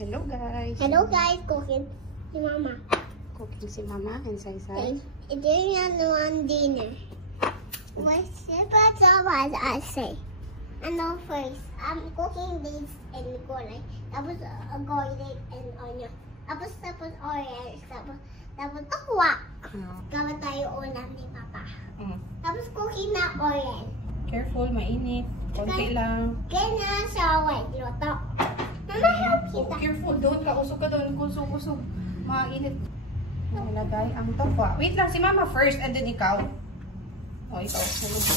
Hello guys! Hello guys, cooking si Mama. Cooking si Mama and Saysay. Ito yung one dinner. What's about what I say? Ano first, I'm cooking this and gulay. Tapos garlic and onion. Tapos orange. Tapos takwa. Gawa tayo ulam ni Papa. Tapos cooking na orange. Careful, mainit. Konti lang. Ganyan siya white luto. Mama, help kita. Careful, doon ka. Usog ka doon. Kusog. Mainit. Nilagay ang tokwa. Wait lang, si Mama first and then ikaw. O, ikaw. Hulog mo.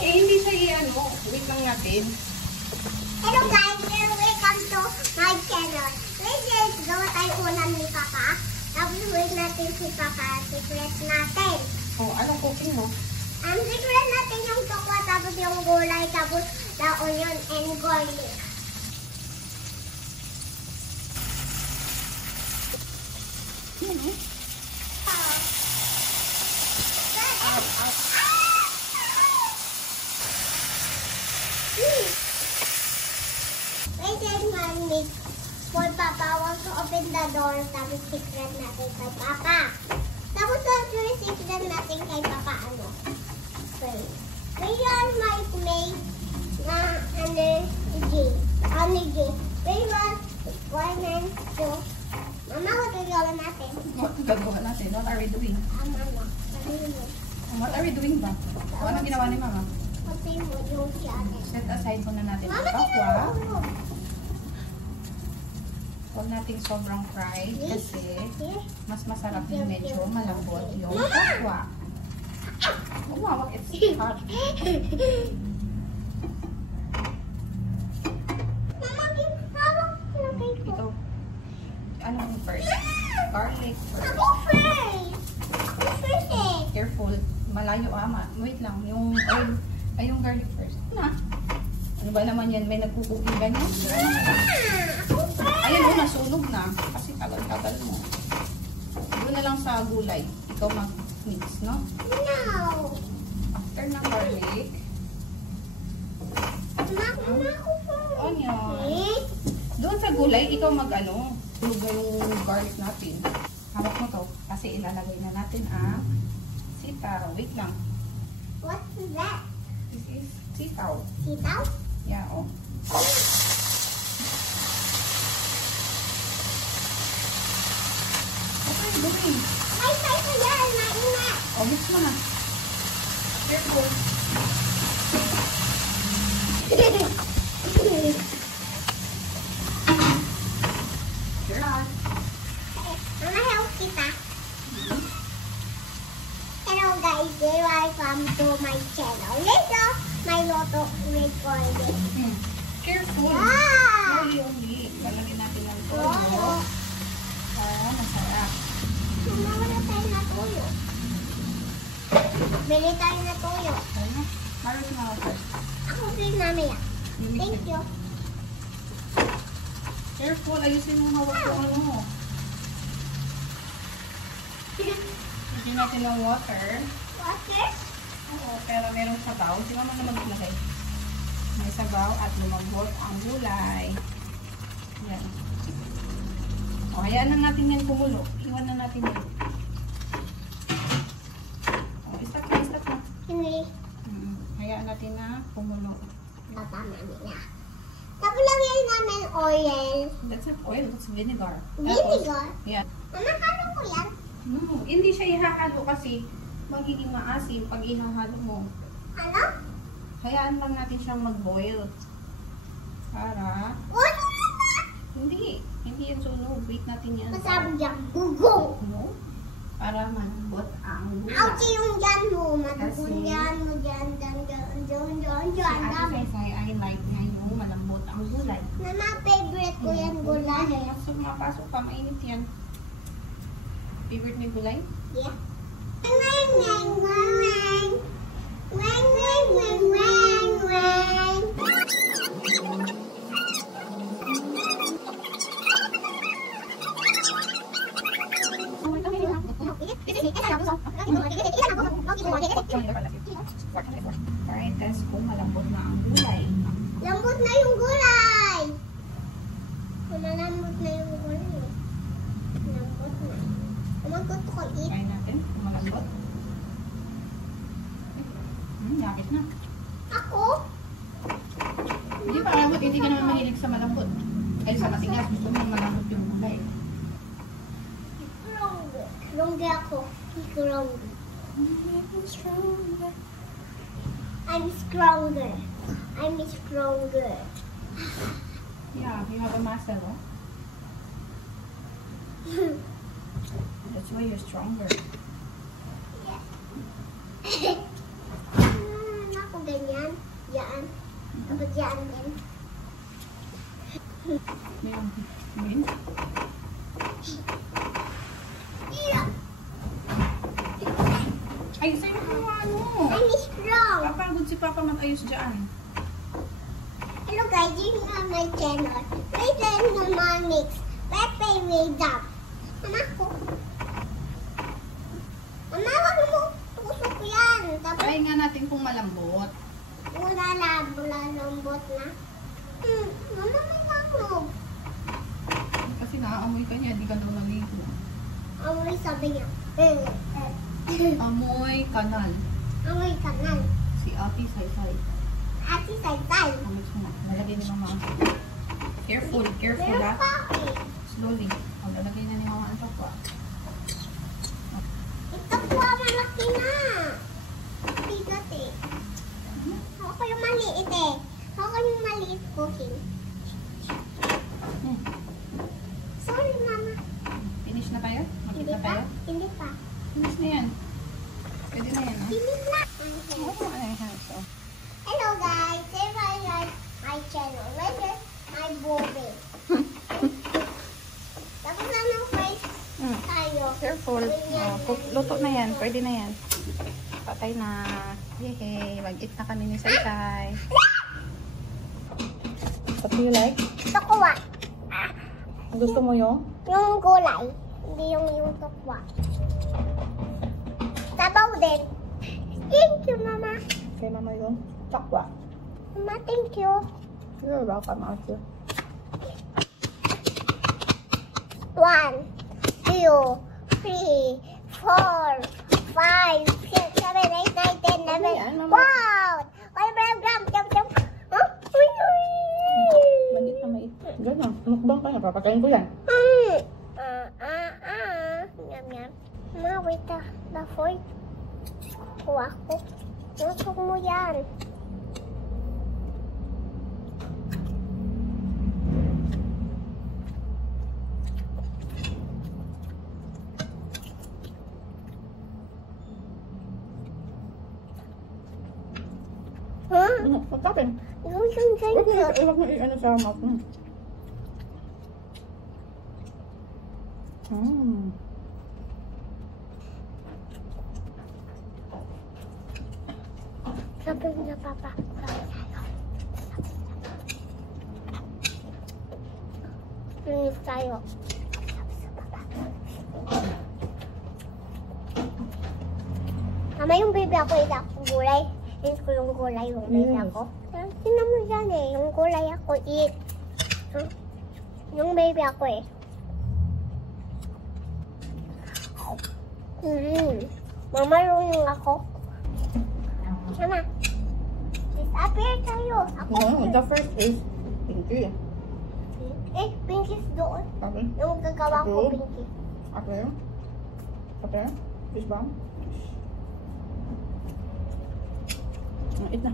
Eh, hindi siya i-ano. Wait lang natin. Hello guys, welcome to my channel. Let's gawa tayo ulam ni Papa. Tapos wait natin si Papa. Secret natin. Oh, anong cooking mo? Ang secret natin yung tokwa, tapos yung gulay, tapos the onion and garlic. Wait then, Mami. For Papa wants to open the door, tapos secret natin kay Papa. Tapos yung secret natin kay Papa, ano? First. Ngayon, may na ano G. Ngayon, 1 and 2. Mama, what are gawin natin? What gagawa natin? What are we doing? Mama, sabihin mo. What are we doing ba? O, anong ginawa ni Mama? Sabihin mo yung si ate. Set aside muna natin ang Mama, tokwa. tingnan mo. Huwag nating sobrang fried kasi Here. mas masarap yung medyo malambot yung tokwa. Oh, wow, it's hot. Mama, hawak yung cake ko. Ito, ano yung first? Garlic first. Ako first. Ako first eh. Careful, malayo wait lang, yung oil, ay yung garlic first. Ano ba naman yan? May nagkukuking ganyan? Ako first. Ayun, oh, nasunog na. Kasi tagal-tagal mo. Doon na lang sa gulay. Ikaw mag-mix, no? No. After ng garlic, Mama, ako first. onion. Doon sa gulay, ikaw mag-ano, luga yung garlic natin. Hawak mo to. Kasi ilalagay na natin ang sitaw. Wait lang. What's that? This is sitaw. Sitaw? Yeah, oh. What are you doing? Ay, ko yan. Maingat. Oh, mix mo na. Careful. Mama, help kita. Hello guys, welcome to my channel. Later, my loto with garlic. Careful. Ah! Slowly. Lalagyan natin ng toyo. Toyo. Para masarap. Mama, wala tayo na toyo. Bili tayo na toyo. Ano? Maros na ako first. Ako din mamaya. Mix Thank it. you. Careful. Ayusin mo hawak yung ano. Lagyan natin ng water. Water? Oo, pero merong sabaw. Di ba naman maglagay? May sabaw at lumambot ang gulay. Yan. O, hayaan na natin yan kumulo. Iwan na natin yan. O, stop na. Hindi. Hayaan natin na kumulo. Tatama nila. Tapos lagyan namin oil. That's not oil, that's vinegar. Vinegar? Yan. Mama, kano ko yan? No, hindi siya ihahalo kasi magiging maasim pag inahalo mo. Ano? Hayaan lang natin siyang mag-boil. Para, Ano na? hindi yan sunog. Wait natin yan. Masabog yan. Gugong. No? Para malambot ang gulay. Ouch, yung dyan mo. Matugon Kasi- dyan mo dyan. Si Ate Saysay ay like niya yung malambot ang gulay. Mama, favorite ko yan gulay. Masok mapasok pa, mainit yan. Favorite mo yung gulay? Yeah. Weng, weng, weng, weng, weng, weng, weng, weng, weng. Alright, test kung malambot na ang gulay. Lambot na yung gulay! Malambot na yung gulay. Lambot na. Umagot ko eat. Try natin kung malambot. Yakit na. Ako? Hindi pa malambot, hindi ka naman mahilig sa malambot. Ay, sa matigas, gusto mo malambot yung gulay. Stronger. Stronger ako. Stronger. I'm stronger. I'm stronger. Yeah, you have a muscle, oh? That's why you're stronger. Ako ganyan. Yan. Dapat yan din. Min? Yeah. Ay, sa'yo na yung ano? I'm strong. Papagod si Papa mag-ayos dyan. Hello guys, this is my channel. Wait and normal mix. Pepe with up. Mama ko. Mama, wag mo. Tusok yan. Tapos Try nga natin kung malambot. wala lambot na. Mama, may lamog. Kasi naaamoy ka niya, di ka daw naligo. Amoy sabi niya. Amoy kanal. Amoy kanal. Si Ate Saysay. Ati say-say. Amoy ko na. Nalagay ni Mama. Careful, careful Meron ha. pa eh. Slowly. Ang lalagay na ni Mama ang tokwa. Ito po malaki na. Bigat eh. Ako yung maliit eh. Ako yung maliit cooking. Sorry, Mama. Finish na tayo? Magkit Hindi na pa? tayo? Hindi pa. Finish na yan. Pwede na yan ha? Finish na. Oo, ano yan. So, Hello guys, say bye guys. My channel. Later, my bobby. Tapos na ng face tayo. careful. Oh, luto na yan. Pwede na yan. Patay na. Yehey. Mag-eat na kami ni Saysay. What do you like? Tokwa. Gusto mo yung? Yung gulay. Hindi yung tokwa. Sabaw din. Thank you, Mama. Kay Mama yung chakwa. Mama, thank you. You're welcome, Ate. 1, 2, 3, 4, 5, 6, 7, 8, 9, 10, 11. Ayan, Mama. Wow! 1 jump, jump. Huh? Uy, uy! Maliit na mait. Diyan na. Mukbang ka na. Papatayin ko yan. Yum, yum. Ma, wait the fork. Kuha ko. Nusok mo yan. Huh? What's happening? Yung sunshine Huwag ko. mo i-ano sa mouth mo. Sabi niya, Papa. Linis tayo. Mama, yung baby ako, ita ako gulay. Linis ko yung gulay, yung baby Yes. ako. Tingnan mo yan eh, yung gulay ako, eat. Huh? Yung baby ako eh. Mama, yung ako. Mama, disappear tayo. Ako. No, the first is pinky. Eh, pinkies doon. Okay. Yung gagawa ko, Ako? pinky. Okay. Okay. Fish bomb. Eat na.